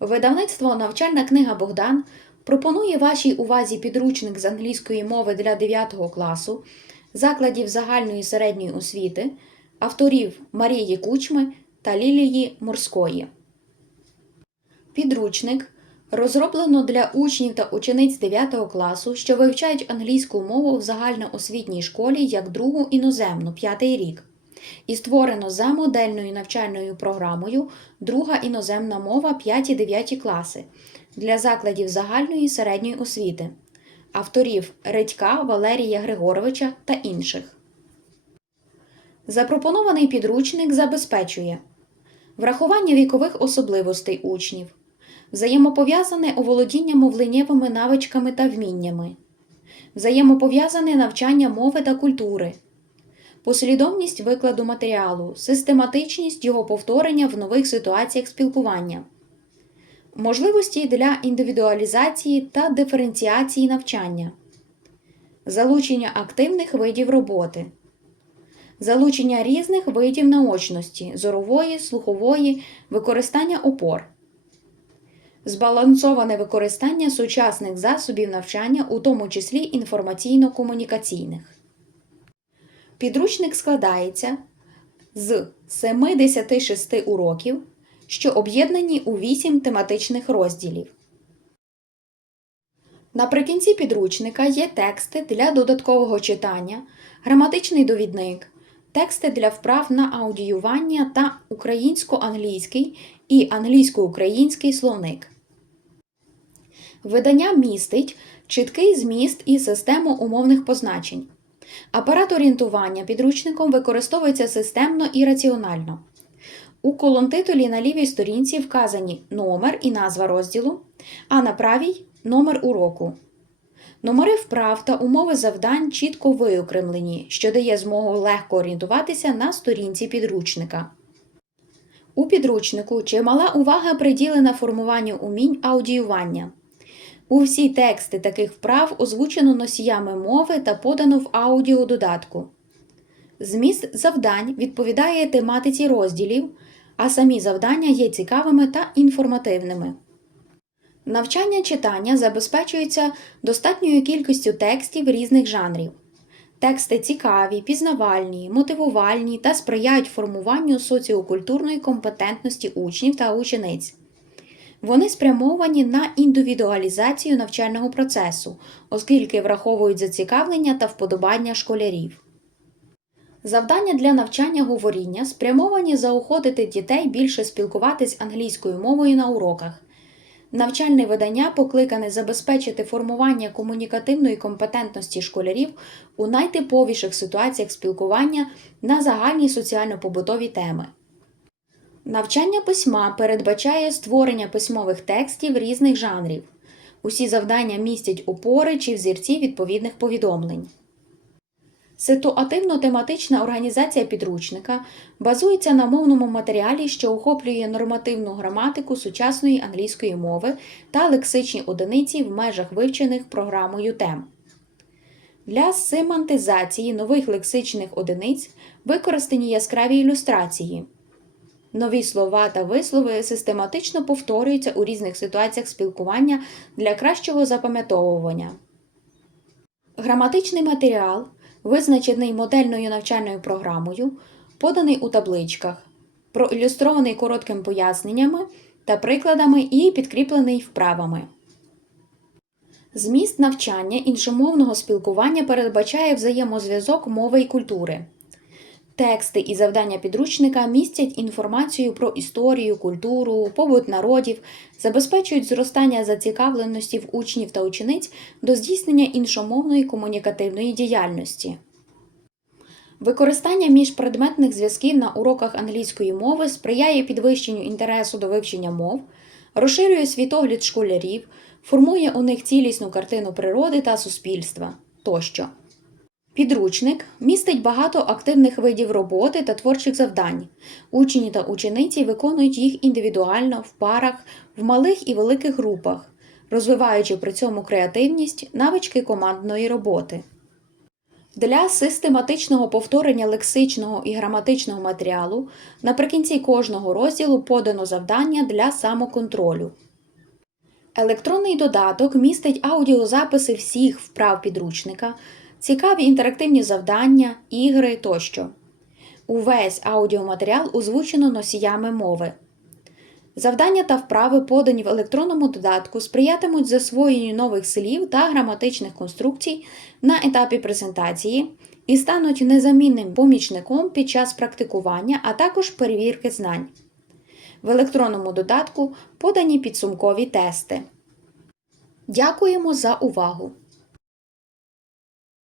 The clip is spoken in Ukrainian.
Видавництво Навчальна книга Богдан пропонує вашій увазі підручник з англійської мови для 9 класу закладів загальної середньої освіти авторів Марії Кучми та Лілії Морської. Підручник розроблено для учнів та учениць 9 класу, що вивчають англійську мову в загальноосвітній школі як другу іноземну 5 рік. І створено за модельною навчальною програмою Друга іноземна мова 5-9 класи для закладів загальної і середньої освіти, авторів Редька Валерія Григоровича та інших. Запропонований підручник забезпечує врахування вікових особливостей учнів, взаємопов'язане оволодіння мовленнєвими навичками та вміннями, взаємопов'язане навчання мови та культури, послідовність викладу матеріалу, систематичність його повторення в нових ситуаціях спілкування, можливості для індивідуалізації та диференціації навчання, залучення активних видів роботи. Залучення різних видів наочності зорової, слухової, використання опор, збалансоване використання сучасних засобів навчання, у тому числі інформаційно-комунікаційних. Підручник складається з 76 уроків, що об'єднані у 8 тематичних розділів. Наприкінці підручника є тексти для додаткового читання, граматичний довідник, тексти для вправ на аудіювання та українсько-англійський і англійсько-український словник. Видання містить чіткий зміст і систему умовних позначень. Апарат орієнтування підручником використовується системно і раціонально. У колонтитулі на лівій сторінці вказані номер і назва розділу, а на правій номер уроку. Номери вправ та умови завдань чітко виокремлені, що дає змогу легко орієнтуватися на сторінці підручника. У підручнику чимала увага приділена формуванню умінь аудіювання. Усі тексти таких вправ озвучено носіями мови та подано в аудіододатку. Зміст завдань відповідає тематиці розділів, а самі завдання є цікавими та інформативними. Навчання читання забезпечується достатньою кількістю текстів різних жанрів. Тексти цікаві, пізнавальні, мотивувальні та сприяють формуванню соціокультурної компетентності учнів та учениць. Вони спрямовані на індивідуалізацію навчального процесу, оскільки враховують зацікавлення та вподобання школярів. Завдання для навчання говоріння спрямовані заохотити дітей більше спілкуватись англійською мовою на уроках. Навчальне видання покликане забезпечити формування комунікативної компетентності школярів у найтиповіших ситуаціях спілкування на загальні соціально-побутові теми. Навчання письма передбачає створення письмових текстів різних жанрів. Усі завдання містять опори чи взірці відповідних повідомлень. Ситуативно-тематична організація підручника базується на мовному матеріалі, що охоплює нормативну граматику сучасної англійської мови та лексичні одиниці в межах вивчених програмою тем. Для семантизації нових лексичних одиниць використані яскраві ілюстрації. Нові слова та вислови систематично повторюються у різних ситуаціях спілкування для кращого запам'ятовування. Граматичний матеріал, визначений модельною навчальною програмою, поданий у табличках, проілюстрований короткими поясненнями та прикладами і підкріплений вправами. Зміст навчання іншомовного спілкування передбачає взаємозв'язок мови і культури. Тексти і завдання підручника містять інформацію про історію, культуру, побут народів, забезпечують зростання зацікавленості в учнів та учениць до здійснення іншомовної комунікативної діяльності. Використання міжпредметних зв'язків на уроках англійської мови сприяє підвищенню інтересу до вивчення мов, розширює світогляд школярів, формує у них цілісну картину природи та суспільства тощо. Підручник містить багато активних видів роботи та творчих завдань. Учні та учениці виконують їх індивідуально в парах, в малих і великих групах, розвиваючи при цьому креативність, навички командної роботи. Для систематичного повторення лексичного і граматичного матеріалу наприкінці кожного розділу подано завдання для самоконтролю. Електронний додаток містить аудіозаписи всіх вправ підручника, цікаві інтерактивні завдання, ігри тощо. Увесь аудіоматеріал озвучено носіями мови. Завдання та вправи, подані в електронному додатку, сприятимуть засвоєнню нових слів та граматичних конструкцій на етапі презентації і стануть незамінним помічником під час практикування, а також перевірки знань. В електронному додатку подані підсумкові тести. Дякуємо за увагу!